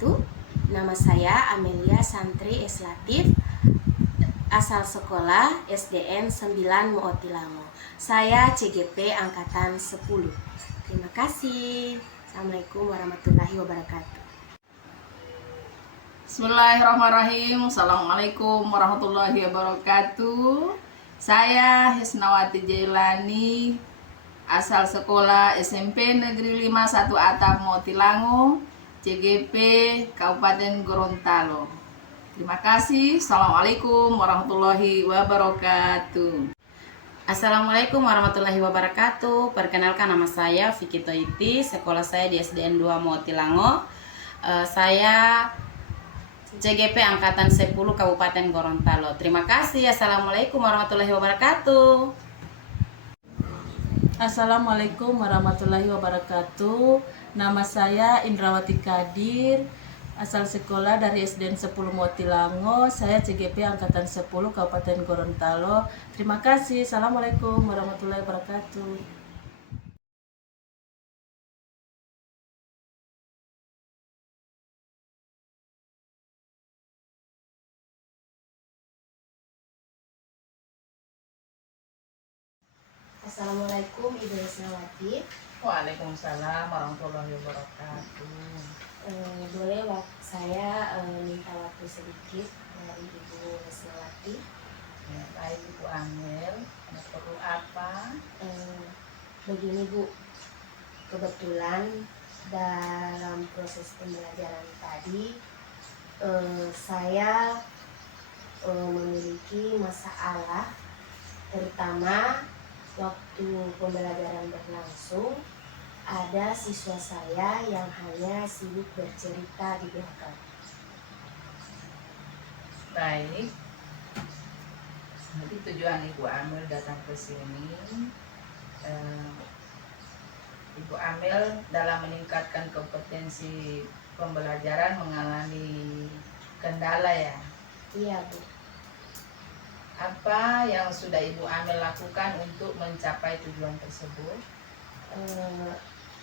wabarakatuh. Nama saya Amelia Santri S. Latif, asal sekolah SDN 9 Mootilango. Saya CGP angkatan 10. Terima kasih. Assalamualaikum warahmatullahi wabarakatuh. Bismillahirrahmanirrahim. Assalamualaikum warahmatullahi wabarakatuh. Saya Hisnawati Jailani, asal sekolah SMP Negeri 51 Atap Mootilango, CGP Kabupaten Gorontalo. Terima kasih. Assalamualaikum warahmatullahi wabarakatuh. Assalamualaikum warahmatullahi wabarakatuh. Perkenalkan, nama saya Vicky Toiti, sekolah saya di SDN 2 Mootilango. Saya CGP angkatan 10 Kabupaten Gorontalo. Terima kasih. Assalamualaikum warahmatullahi wabarakatuh. Assalamualaikum warahmatullahi wabarakatuh. Nama saya Indrawati Kadir, asal sekolah dari SDN 10 Mootilango. Saya CGP angkatan 10 Kabupaten Gorontalo. Terima kasih. Assalamualaikum warahmatullahi wabarakatuh. Assalamualaikum Ibu Hisnawati. Waalaikumsalam warahmatullahi wabarakatuh. Boleh saya minta waktu sedikit dari Ibu Hisnawati? Ya, baik Ibu Amel, perlu apa? Begini Bu, kebetulan dalam proses pembelajaran tadi saya memiliki masalah, terutama waktu pembelajaran berlangsung ada siswa saya yang hanya sibuk bercerita di belakang. Baik. Jadi tujuan Ibu Amel datang ke sini, Ibu Amel dalam meningkatkan kompetensi pembelajaran mengalami kendala ya. Iya Bu. Apa yang sudah Ibu Amel lakukan untuk mencapai tujuan tersebut?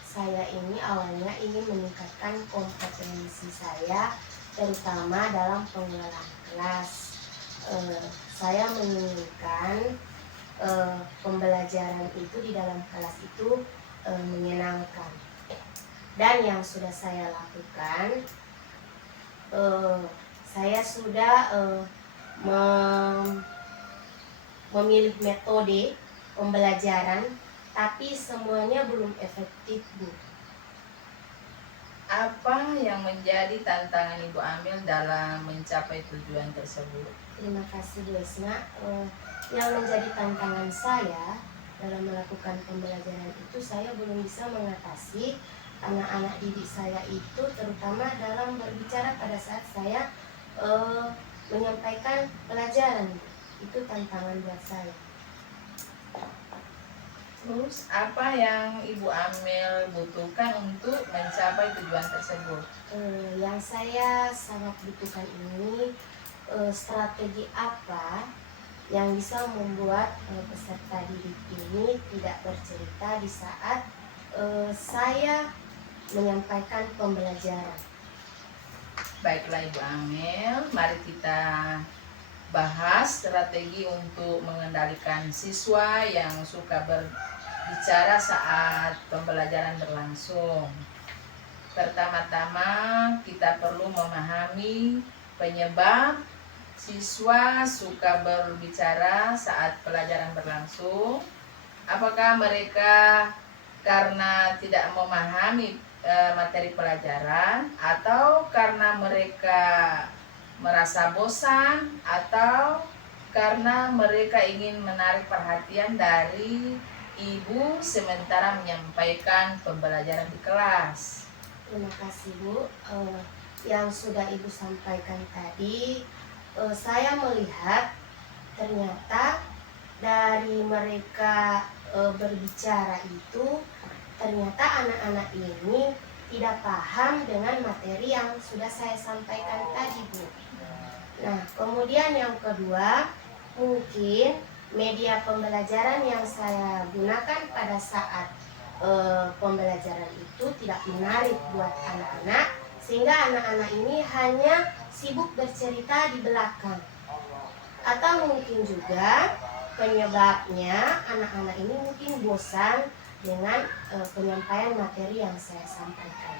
Saya ini awalnya ingin meningkatkan kompetensi saya, terutama dalam pengelolaan kelas. Saya menginginkan pembelajaran itu di dalam kelas itu menyenangkan. Dan yang sudah saya lakukan, saya sudah memilih metode pembelajaran, tapi semuanya belum efektif Bu. Apa yang menjadi tantangan Ibu Amel dalam mencapai tujuan tersebut? Terima kasih Bu Esna. Yang menjadi tantangan saya dalam melakukan pembelajaran itu, saya belum bisa mengatasi anak-anak didik saya itu, terutama dalam berbicara pada saat saya menyampaikan pelajaran. Itu tantangan buat saya. Terus apa yang Ibu Amel butuhkan untuk mencapai tujuan tersebut? Yang saya sangat butuhkan ini, strategi apa yang bisa membuat peserta didik ini tidak bercerita di saat saya menyampaikan pembelajaran. Baiklah Ibu Amel, mari kita bahas strategi untuk mengendalikan siswa yang suka berbicara saat pembelajaran berlangsung. Pertama-tama kita perlu memahami penyebab siswa suka berbicara saat pelajaran berlangsung. Apakah mereka karena tidak memahami materi pelajaran, atau karena mereka merasa bosan, atau karena mereka ingin menarik perhatian dari ibu sementara menyampaikan pembelajaran di kelas. Terima kasih Bu. Yang sudah Ibu sampaikan tadi, saya melihat ternyata dari mereka berbicara itu, ternyata anak-anak ini tidak paham dengan materi yang sudah saya sampaikan tadi Bu. Nah, kemudian yang kedua, mungkin media pembelajaran yang saya gunakan pada saat pembelajaran itu tidak menarik buat anak-anak, sehingga anak-anak ini hanya sibuk bercerita di belakang. Atau mungkin juga penyebabnya anak-anak ini mungkin bosan dengan penyampaian materi yang saya sampaikan.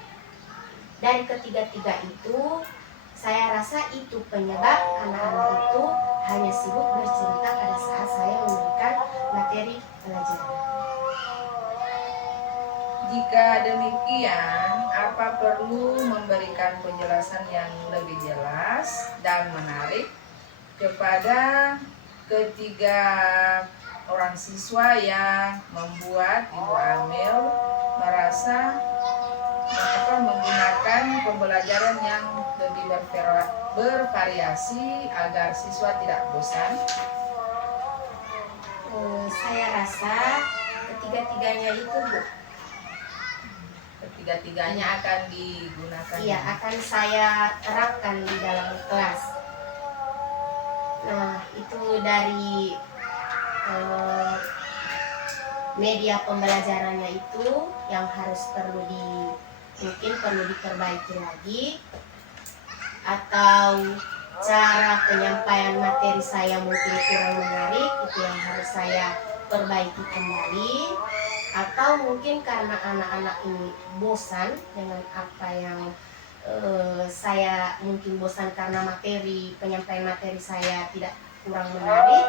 Dari ketiga-tiga itu, saya rasa itu penyebab anak-anak itu hanya sibuk bercerita pada saat saya memberikan materi pelajaran. Jika demikian, apa perlu memberikan penjelasan yang lebih jelas dan menarik kepada ketiga orang siswa yang membuat Ibu Amel merasa menggunakan pembelajaran yang lebih bervariasi agar siswa tidak bosan? Saya rasa ketiga-tiganya itu, Bu. Ketiga-tiganya akan digunakan. Iya, akan saya terapkan di dalam kelas. Nah, itu dari media pembelajarannya itu yang mungkin perlu diperbaiki lagi, atau cara penyampaian materi saya mungkin kurang menarik, itu yang harus saya perbaiki kembali. Atau mungkin karena anak-anak ini bosan dengan apa yang saya mungkin bosan karena penyampaian materi saya tidak kurang menarik,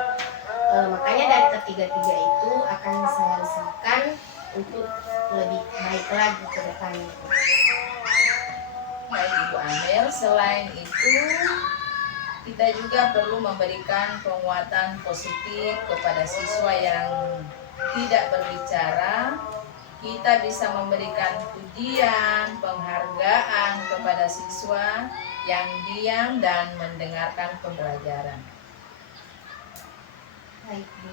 makanya dari ketiga-tiga itu akan saya usahakan untuk lebih baik lagi ke depannya. Baik Ibu Amel, selain itu kita juga perlu memberikan penguatan positif kepada siswa yang tidak berbicara. Kita bisa memberikan pujian, penghargaan kepada siswa yang diam dan mendengarkan pembelajaran. Baik, Bu.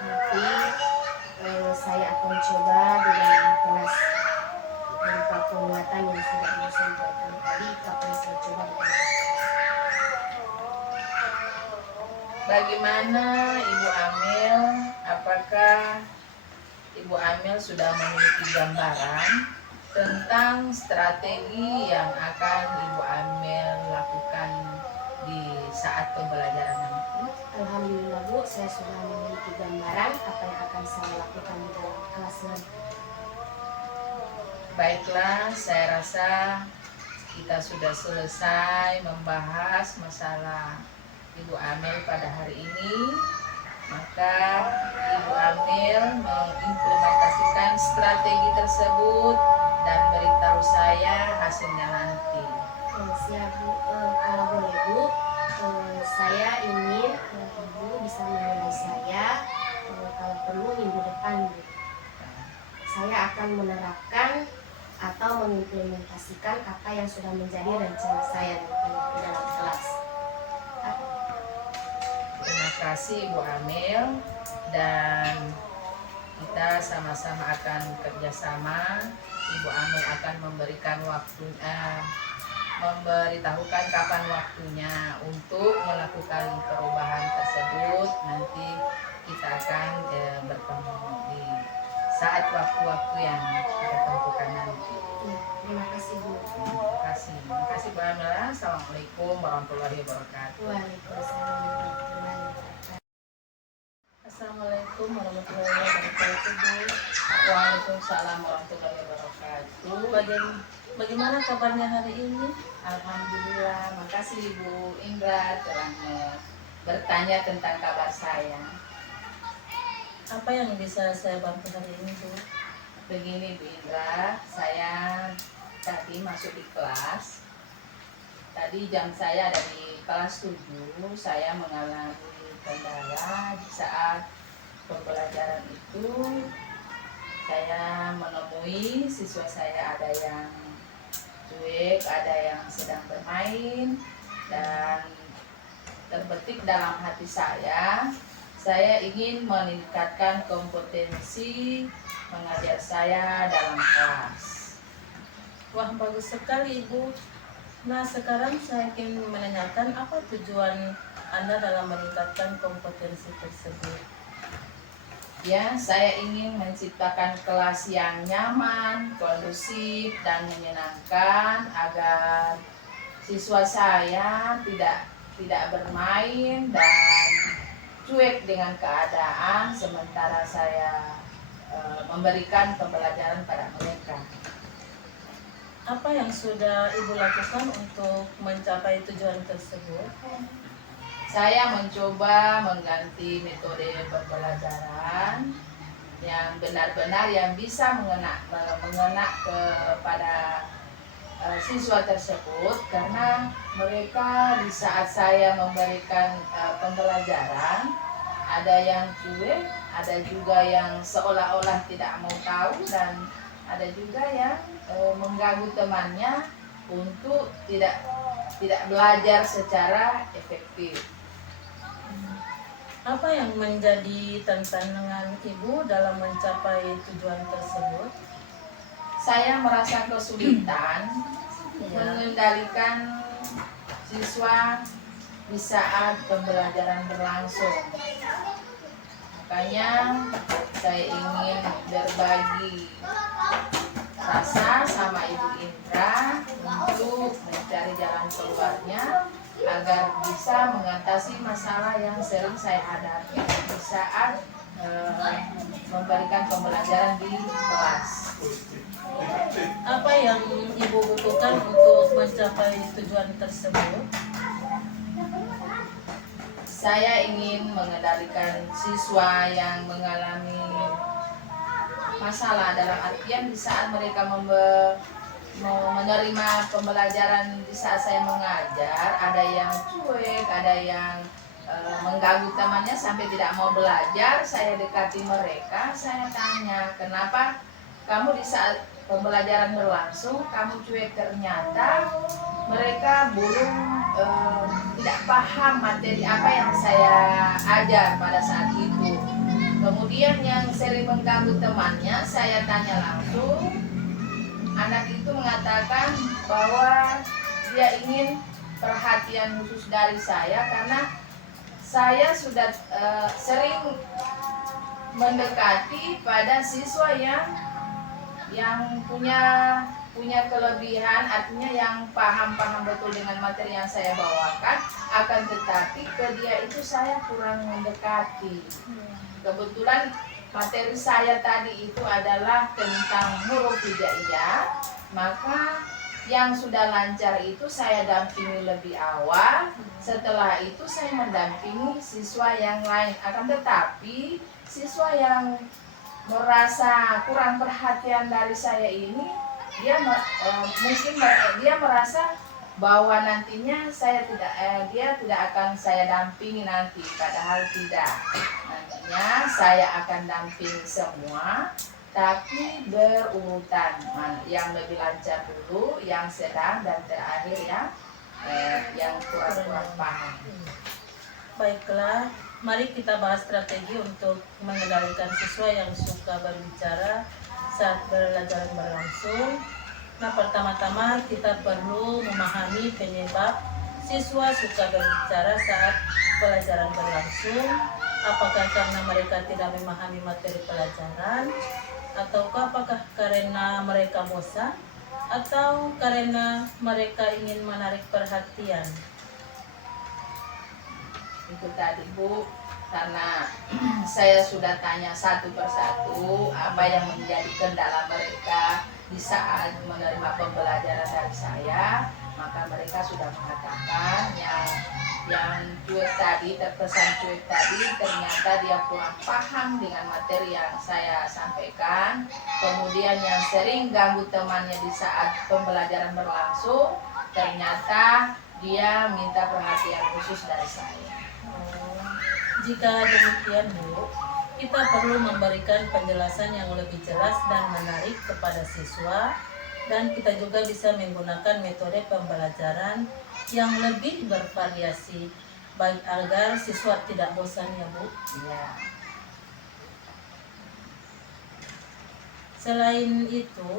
Nanti saya akan coba di dalam kelas berupa penguatan yang sudah Ibu sampaikan tadi, akan saya coba. Bagaimana Ibu Amel? Apakah Ibu Amel sudah memiliki gambaran tentang strategi yang akan Ibu Amel lakukan di saat pembelajaran nanti? Alhamdulillah, Bu, saya sudah memiliki gambaran apa yang akan saya lakukan di dalam kelas nanti. Baiklah, saya rasa kita sudah selesai membahas masalah Ibu Amel pada hari ini. Maka Ibu Amel mengimplementasikan strategi tersebut dan beritahu saya hasilnya nanti. Siap, Bu. Kalau boleh, Bu, saya ingin Ibu bisa menilai saya kalau perlu minggu depan, Bu. Saya akan menerapkan atau mengimplementasikan apa yang sudah menjadi rencana saya di dalam kelas. Terima kasih Ibu Amel, dan kita sama-sama akan kerjasama. Ibu Amel akan memberitahukan kapan waktunya untuk melakukan perubahan tersebut. Nanti kita akan bertemu di saat waktu-waktu yang kita tentukan nanti. Terima kasih, Bu. Terima kasih Bu Amel. Assalamualaikum warahmatullahi wabarakatuh. Waalaikumsalam warahmatullahi wabarakatuh. Assalamualaikum warahmatullahi wabarakatuh, Bu. Waalaikumsalam warahmatullahi wabarakatuh. Bagaimana kabarnya hari ini? Alhamdulillah, makasih Ibu Indra telah bertanya tentang kabar saya. Apa yang bisa saya bantu hari ini, Bu? Begini Bu Indra, saya tadi masuk di kelas. Tadi jam saya dari kelas 7, saya mengalami kendala di saat pembelajaran itu. Saya menemui siswa saya ada yang cuek, ada yang sedang bermain, dan terbetik dalam hati saya ingin meningkatkan kompetensi mengajar saya dalam kelas. Wah, bagus sekali, Ibu. Nah, sekarang saya ingin menanyakan apa tujuan Anda dalam meningkatkan kompetensi tersebut? Ya, saya ingin menciptakan kelas yang nyaman, kondusif, dan menyenangkan agar siswa saya tidak bermain dan cuek dengan keadaan sementara saya memberikan pembelajaran pada mereka. Apa yang sudah Ibu lakukan untuk mencapai tujuan tersebut? Saya mencoba mengganti metode pembelajaran yang benar-benar yang bisa mengena kepada siswa tersebut, karena mereka di saat saya memberikan pembelajaran ada yang cuek, ada juga yang seolah-olah tidak mau tahu, dan ada juga yang mengganggu temannya untuk tidak belajar secara efektif. Apa yang menjadi tantangan Ibu dalam mencapai tujuan tersebut? Saya merasa kesulitan mengendalikan siswa di saat pembelajaran berlangsung. Makanya saya ingin berbagi rasa sama Ibu Indra untuk mencari jalan keluarnya agar bisa mengatasi masalah yang sering saya hadapi di saat memberikan pembelajaran di kelas. Apa yang Ibu butuhkan untuk mencapai tujuan tersebut? Saya ingin mengendalikan siswa yang mengalami masalah dalam artian di saat mereka menerima pembelajaran di saat saya mengajar, ada yang cuek, ada yang mengganggu temannya sampai tidak mau belajar. Saya dekati mereka, saya tanya, kenapa kamu di saat pembelajaran berlangsung kamu cuek? Ternyata mereka belum tidak paham materi apa yang saya ajar pada saat itu. Kemudian yang sering mengganggu temannya, saya tanya langsung. Anak itu mengatakan bahwa dia ingin perhatian khusus dari saya karena saya sudah sering mendekati pada siswa yang punya kelebihan, artinya yang paham betul dengan materi yang saya bawakan, akan tetapi ke dia itu saya kurang mendekati. Kebetulan materi saya tadi itu adalah tentang huruf hijaiyah, maka yang sudah lancar itu saya dampingi lebih awal. Setelah itu saya mendampingi siswa yang lain. Akan tetapi siswa yang merasa kurang perhatian dari saya ini, mungkin dia merasa bahwa nantinya dia tidak akan saya dampingi nanti, padahal tidak. Nantinya saya akan dampingi semua, tapi berurutan, yang lebih lancar dulu, yang sedang, dan terakhir yang kurang paham. Baiklah, mari kita bahas strategi untuk mengendalikan siswa yang suka berbicara saat pembelajaran berlangsung. Nah, pertama-tama kita perlu memahami penyebab siswa suka berbicara saat pelajaran berlangsung. Apakah karena mereka tidak memahami materi pelajaran, ataukah apakah karena mereka bosan, atau karena mereka ingin menarik perhatian? Itu tadi Bu, karena saya sudah tanya satu persatu apa yang menjadi kendala mereka di saat menerima pembelajaran dari saya, maka mereka sudah mengatakan yang cuek tadi, terkesan cuek tadi, ternyata dia kurang paham dengan materi yang saya sampaikan. Kemudian yang sering ganggu temannya di saat pembelajaran berlangsung, ternyata dia minta perhatian khusus dari saya. Jika demikian Bu, kita perlu memberikan penjelasan yang lebih jelas dan menarik kepada siswa, dan kita juga bisa menggunakan metode pembelajaran yang lebih bervariasi baik agar siswa tidak bosan ya Bu. Ya. Selain itu,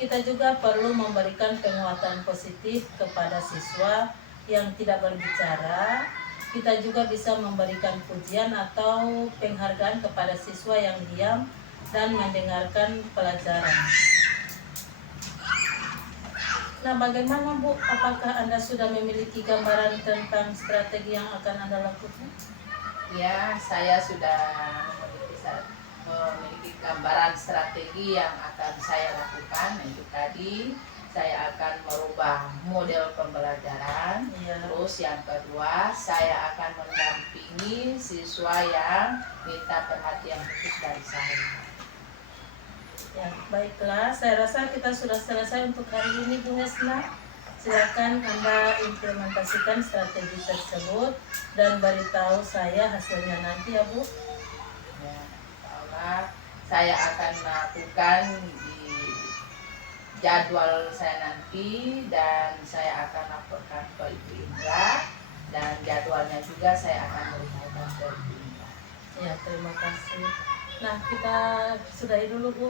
kita juga perlu memberikan penguatan positif kepada siswa yang tidak berbicara. kita juga bisa memberikan pujian atau penghargaan kepada siswa yang diam dan mendengarkan pelajaran. Nah, bagaimana Bu? Apakah Anda sudah memiliki gambaran tentang strategi yang akan Anda lakukan? Ya, saya sudah memiliki gambaran strategi yang akan saya lakukan. Itu tadi saya akan merubah model pembelajaran. Iya. Terus yang kedua, saya akan mendampingi siswa yang minta perhatian khusus dari saya. Ya, baiklah. Saya rasa kita sudah selesai untuk hari ini, Bu Hesna. Silakan Anda implementasikan strategi tersebut dan beritahu saya hasilnya nanti ya, Bu. Ya, insya saya akan melakukan di jadwal saya nanti, dan saya akan laporkan ke Ibu Indra, dan jadwalnya juga saya akan beritahukan ke Ibu Indra. Ya, terima kasih. Nah, kita sudahi dulu, Bu,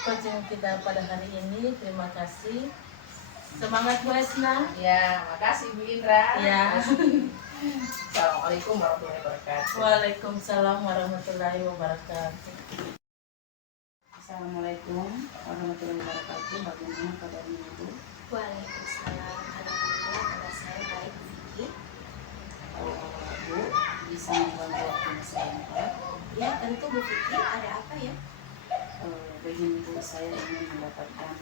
coaching kita pada hari ini. Terima kasih. Semangat Bu Hesna. Ya, makasih Bu Indra. Ya. Assalamualaikum warahmatullahi wabarakatuh. Waalaikumsalam warahmatullahi wabarakatuh. Assalamualaikum warahmatullahi wabarakatuh. Bagaimana kabarnya Ibu? Waalaikumsalam. Alhamdulillah kabar saya baik, Bu Vicky. Bu, bisa membantu waktunya saya Pak? Ya, tentu Bu Vicky. Ada apa ya? Begini Bu, saya ingin mendapatkan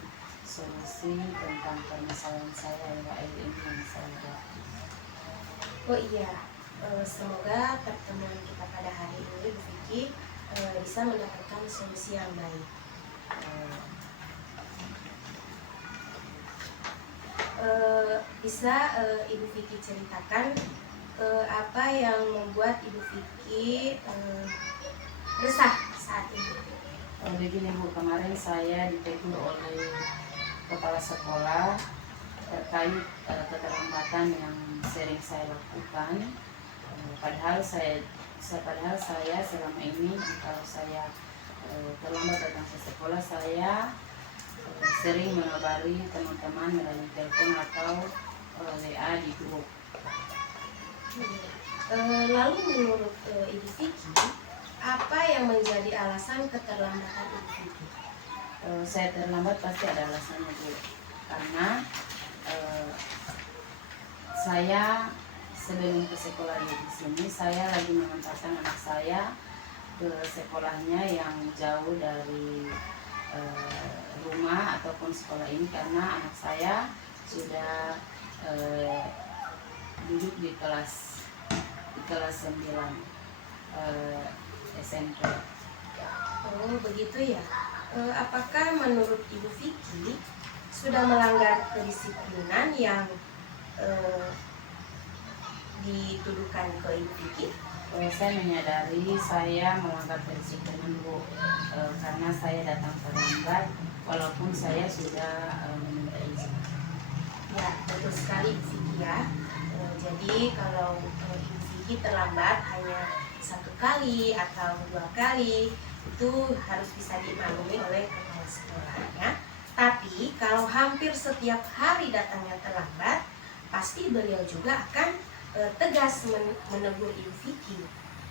solusi tentang permasalahan saya yang akhir ini yang saya hadapi. Oh iya, semoga pertemuan kita pada hari ini Bu Vicky bisa mendapatkan solusi yang baik. Bisa Ibu Vicky ceritakan apa yang membuat Ibu Vicky resah saat ini? Begini Bu, kemarin saya ditegur oleh kepala sekolah terkait keterlambatan yang sering saya lakukan. Padahal saya selama ini kalau saya terlambat datang ke sekolah, saya sering mengabari teman-teman melalui telepon atau WA di grup. Lalu menurut Ibu Vicky, apa yang menjadi alasan keterlambatan Ibu Vicky? Saya terlambat pasti ada alasannya Bu, karena saya sebelum ke sekolah di sini, saya lagi mengantarkan anak saya ke sekolahnya yang jauh dari rumah ataupun sekolah ini, karena anak saya sudah duduk di kelas 9 SMP. Oh begitu ya. Apakah menurut Ibu Vicky sudah melanggar kedisiplinan yang dituduhkan ke Ibu Vicky? Saya menyadari saya melanggar kedisiplinan Bu, karena saya datang terlambat walaupun saya sudah meminta izin. Ya betul sekali Ibu Vicky ya. Jadi kalau Ibu Vicky terlambat hanya 1 kali atau 2 kali, itu harus bisa dimaklumi oleh kepala sekolahnya. Tapi kalau hampir setiap hari datangnya terlambat, pasti beliau juga akan tegas menegur Ibu Vicky.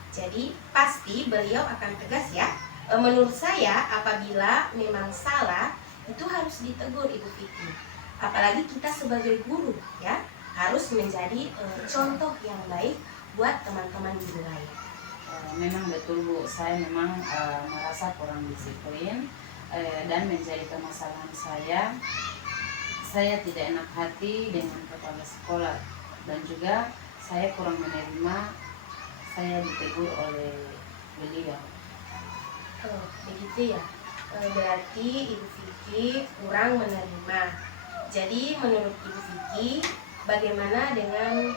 Jadi pasti beliau akan tegas ya. Menurut saya apabila memang salah itu harus ditegur Ibu Vicky. Apalagi kita sebagai guru ya harus menjadi contoh yang baik buat teman-teman guru lain. Memang betul Bu, saya memang merasa kurang disiplin dan menjadi permasalahan saya tidak enak hati dengan kepala sekolah, dan juga saya kurang menerima saya ditegur oleh beliau. Begitu ya. Berarti Ibu Vicky kurang menerima. Jadi menurut Ibu Vicky, bagaimana dengan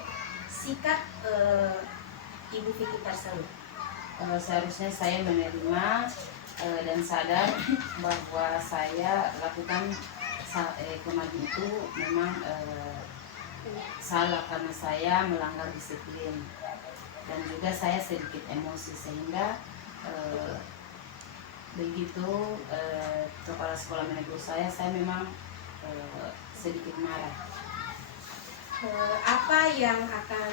sikap Ibu Vicky tersebut? Seharusnya saya menerima dan sadar bahwa saya lakukan kemarin itu memang salah, karena saya melanggar disiplin dan juga saya sedikit emosi, sehingga begitu kepala sekolah menegur saya memang sedikit marah. Apa yang akan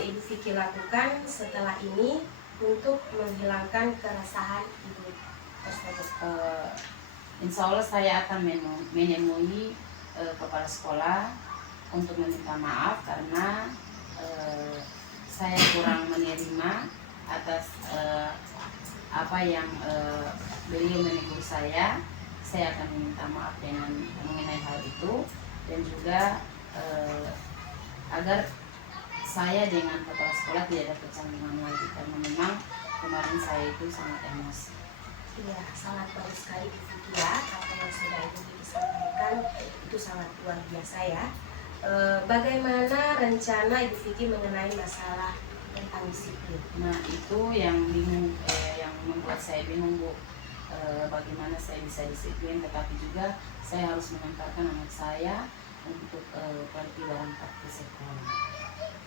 Ibu Vicky lakukan setelah ini untuk menghilangkan keresahan Ibu tersebut? Insya Allah saya akan menemui kepala sekolah untuk meminta maaf karena saya kurang menerima atas apa yang beliau menegur saya. Saya akan meminta maaf dengan mengenai hal itu, dan juga agar saya dengan kepala sekolah tidak ada kecanggungan lagi, karena memang kemarin saya itu sangat emosi. Iya, sangat bagus sekali Bu Vicky ya, apa yang sudah Ibu Vicky sampaikan itu sangat luar biasa ya. Bagaimana rencana Ibu Vicky mengenai masalah tentang disiplin? Nah, itu yang bingung, yang membuat saya bingung, Bu. Bagaimana saya bisa disiplin, tetapi juga saya harus mengantarkan anak saya untuk pergi berangkat ke sekolah.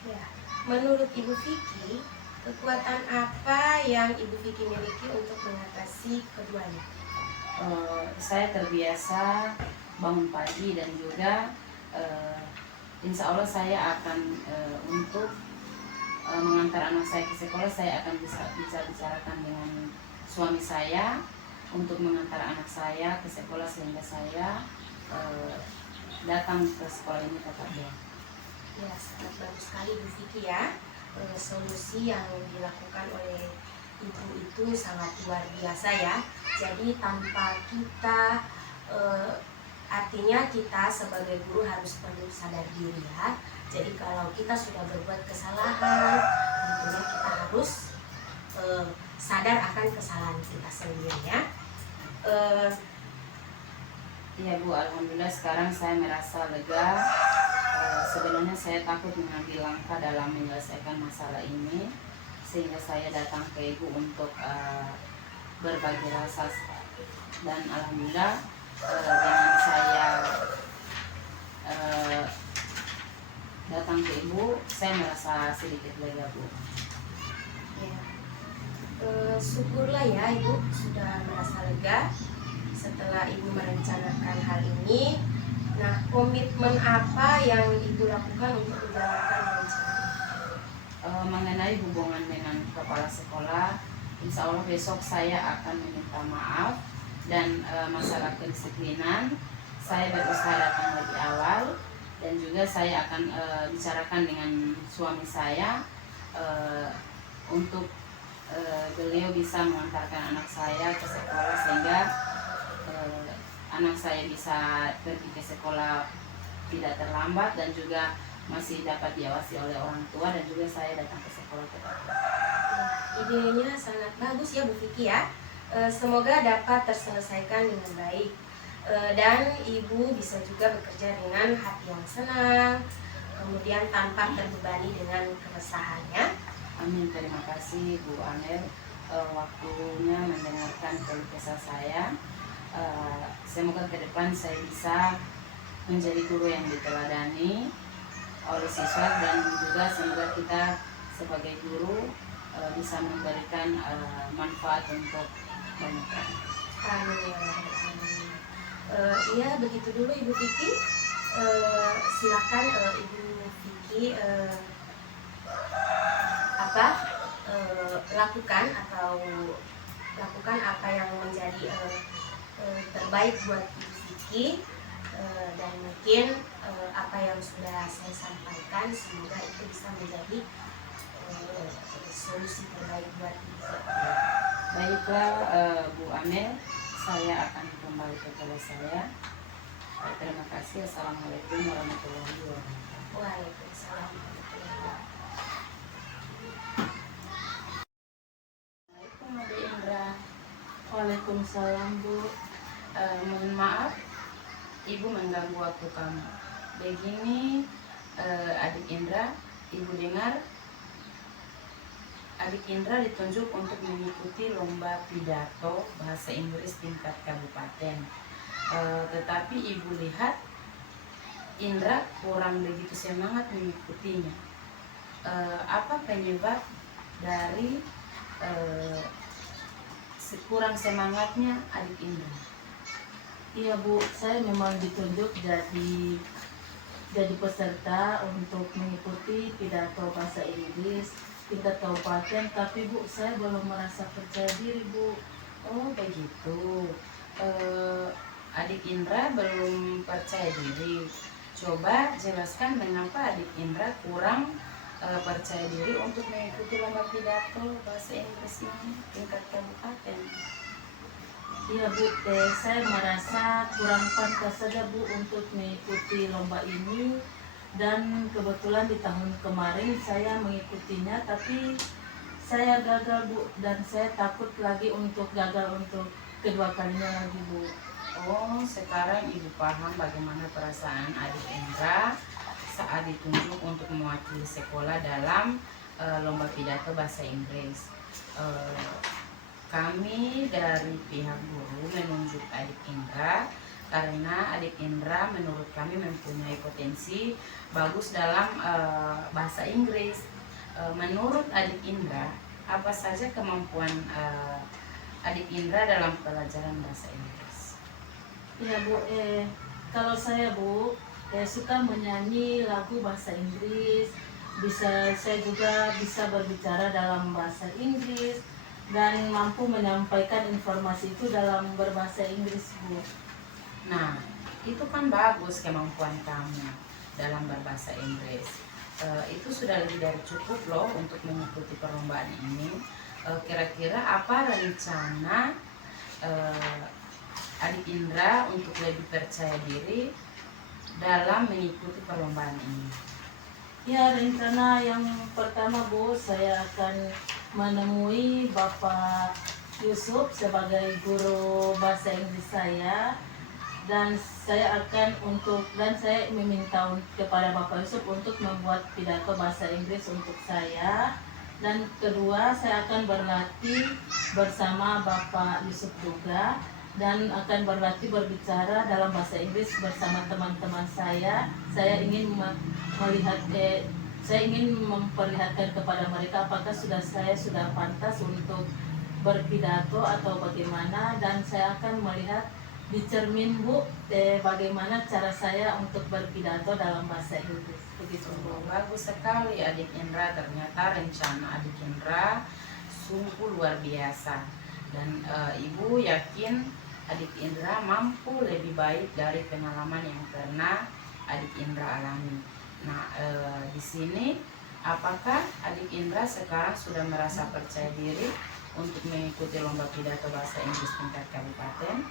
Ya, menurut Ibu Vicky, kekuatan apa yang Ibu Vicky miliki untuk mengatasi keduanya? Saya terbiasa bangun pagi, dan juga insya Allah saya akan untuk mengantar anak saya ke sekolah, saya akan bisa bicarakan dengan suami saya untuk mengantar anak saya ke sekolah, sehingga saya datang ke sekolah ini tetap baik. Ya, sangat bagus sekali Bu Vicky ya. Solusi yang dilakukan oleh Ibu itu sangat luar biasa ya. Jadi tanpa kita artinya kita sebagai guru harus perlu sadar diri ya. Jadi kalau kita sudah berbuat kesalahan, tentunya kita harus sadar akan kesalahan kita sendiri ya. Iya Bu, alhamdulillah sekarang saya merasa lega. Sebenarnya saya takut mengambil langkah dalam menyelesaikan masalah ini, sehingga saya datang ke Ibu untuk berbagi rasa, dan alhamdulillah dengan saya datang ke Ibu, saya merasa sedikit lega Bu. Ya. Syukurlah ya Ibu sudah merasa lega setelah Ibu merencanakan hal ini. Nah, komitmen apa yang Ibu lakukan untuk menjalankan rencana? Mengenai hubungan dengan kepala sekolah, insya Allah besok saya akan meminta maaf, dan masalah kedisiplinan saya berusaha datang lebih awal, dan juga saya akan bicarakan dengan suami saya untuk beliau bisa mengantarkan anak saya ke sekolah, sehingga anak saya bisa pergi ke sekolah tidak terlambat, dan juga masih dapat diawasi oleh orang tua, dan juga saya datang ke sekolah tepat. Idenya sangat bagus ya Bu Vicky ya. Semoga dapat terselesaikan dengan baik, dan Ibu bisa juga bekerja dengan hati yang senang, kemudian tanpa terbebani dengan keresahannya. Amin, terima kasih Bu Amel waktunya mendengarkan keluh kesah saya. Semoga ke depan saya bisa menjadi guru yang diteladani oleh siswa, dan juga semoga kita sebagai guru bisa memberikan manfaat untuk banyak orang. Amin ya Rabbal Alamin. Iya, begitu dulu Ibu Vicky. Silakan Ibu Vicky lakukan apa yang menjadi terbaik buat Ibu Vicky, dan mungkin apa yang sudah saya sampaikan semoga itu bisa menjadi solusi terbaik buat Ibu Vicky. Baiklah Bu Amel, saya akan kembali ke kelas saya. Terima kasih. Assalamualaikum warahmatullahi wabarakatuh. Waalaikumsalam warahmatullahi wabarakatuh. Assalamualaikum Adik Indra. Waalaikumsalam Bu. Mohon maaf Ibu mengganggu waktu kamu. Begini Adik Indra, Ibu dengar Adik Indra ditunjuk untuk mengikuti lomba pidato bahasa Inggris tingkat kabupaten. Tetapi Ibu lihat Indra kurang begitu semangat mengikutinya. Apa penyebab dari kurang semangatnya Adik Indra? Iya Bu, saya memang ditunjuk jadi jadi peserta untuk mengikuti pidato bahasa Inggris tingkat kabupaten, tapi Bu, saya belum merasa percaya diri, Bu. Oh begitu. Adik Indra belum percaya diri. Coba jelaskan mengapa adik Indra kurang percaya diri untuk mengikuti lomba pidato bahasa Inggris ini tingkat kabupaten. Iya Bu, saya merasa kurang pantas saja Bu untuk mengikuti lomba ini, dan kebetulan di tahun kemarin saya mengikutinya tapi saya gagal Bu, dan saya takut lagi untuk gagal untuk kedua kalinya lagi Bu. Oh, sekarang Ibu paham bagaimana perasaan adik Indra saat ditunjuk untuk mewakili sekolah dalam lomba pidato bahasa Inggris. Kami dari pihak guru menunjuk adik Indra karena adik Indra menurut kami mempunyai potensi bagus dalam bahasa Inggris. Menurut adik Indra, apa saja kemampuan adik Indra dalam pelajaran bahasa Inggris? Iya Bu, kalau saya Bu, suka menyanyi lagu bahasa Inggris, saya juga bisa berbicara dalam bahasa Inggris, dan mampu menyampaikan informasi itu dalam berbahasa Inggris Bu. Nah, itu kan bagus kemampuan kamu dalam berbahasa Inggris. Itu sudah lebih dari cukup loh untuk mengikuti perlombaan ini. Kira-kira apa rencana adik Indra untuk lebih percaya diri dalam mengikuti perlombaan ini? Ya, rencana yang pertama Bu, saya akan menemui Bapak Yusuf sebagai guru bahasa Inggris saya, dan saya meminta kepada Bapak Yusuf untuk membuat pidato bahasa Inggris untuk saya. Dan kedua, saya akan berlatih bersama Bapak Yusuf juga, dan akan berlatih berbicara dalam bahasa Inggris bersama teman-teman saya. Saya ingin memperlihatkan kepada mereka apakah saya sudah pantas untuk berpidato atau bagaimana, dan saya akan melihat di cermin Bu, bagaimana cara saya untuk berpidato dalam bahasa Inggris. Begitu Bu. Bagus sekali adik Indra, ternyata rencana adik Indra sungguh luar biasa, dan Ibu yakin adik Indra mampu lebih baik dari pengalaman yang pernah adik Indra alami. Nah, di sini apakah adik Indra sekarang sudah merasa percaya diri untuk mengikuti lomba pidato bahasa Inggris tingkat kabupaten?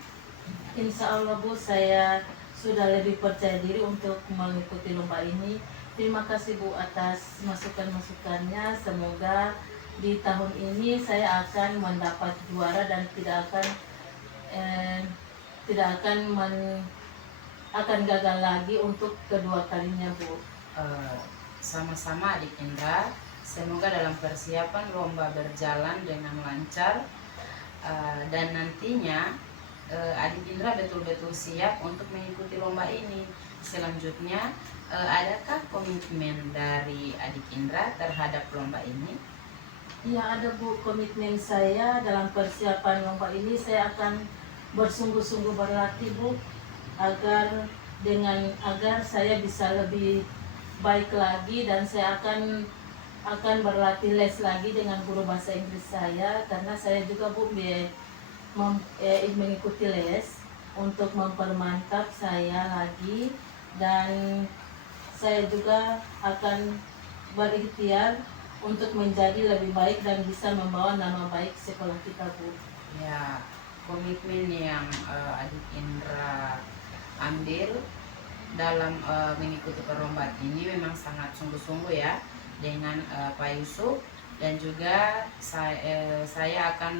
Insya Allah Bu, saya sudah lebih percaya diri untuk mengikuti lomba ini. Terima kasih Bu atas masukan-masukannya. Semoga di tahun ini saya akan mendapat juara dan akan gagal lagi untuk kedua kalinya Bu. Sama-sama adik Indra, semoga dalam persiapan lomba berjalan dengan lancar, dan nantinya adik Indra betul-betul siap untuk mengikuti lomba ini. Selanjutnya, adakah komitmen dari adik Indra terhadap lomba ini? Ya, ada Bu, komitmen saya dalam persiapan lomba ini. Saya akan bersungguh-sungguh berlatih Bu, agar saya bisa lebih baik lagi, dan saya akan berlatih les lagi dengan guru bahasa Inggris saya, karena saya juga Bu mengikuti les untuk mempermantap saya lagi, dan saya juga akan berikhtiar untuk menjadi lebih baik dan bisa membawa nama baik sekolah kita Bu. Ya, komitmen yang adik Indra ambil dalam mengikuti perlombaan ini memang sangat sungguh-sungguh ya, dengan Pak Yusuf, dan juga saya akan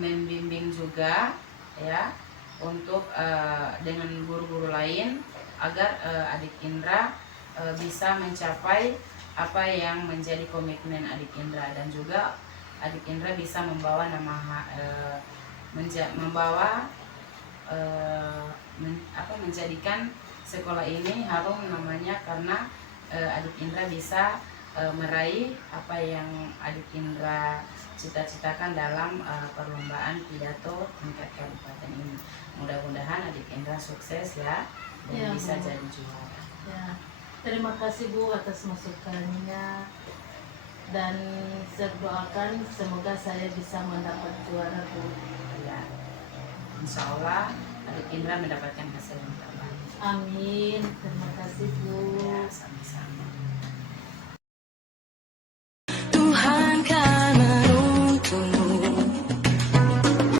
membimbing juga ya untuk dengan guru-guru lain agar adik Indra bisa mencapai apa yang menjadi komitmen adik Indra, dan juga adik Indra bisa membawa menjadikan sekolah ini harum namanya, karena adik Indra bisa meraih apa yang adik Indra cita-citakan dalam perlombaan pidato tingkat kabupaten ini. Mudah-mudahan adik Indra sukses ya dan Ya, bisa Bu. jadi juara. Ya, terima kasih Bu atas masukannya, dan saya doakan semoga saya bisa mendapat juara Bu. Ya, insya Allah adik Indra mendapatkan hasil yang terbaik. Amin. Terima kasih Bu.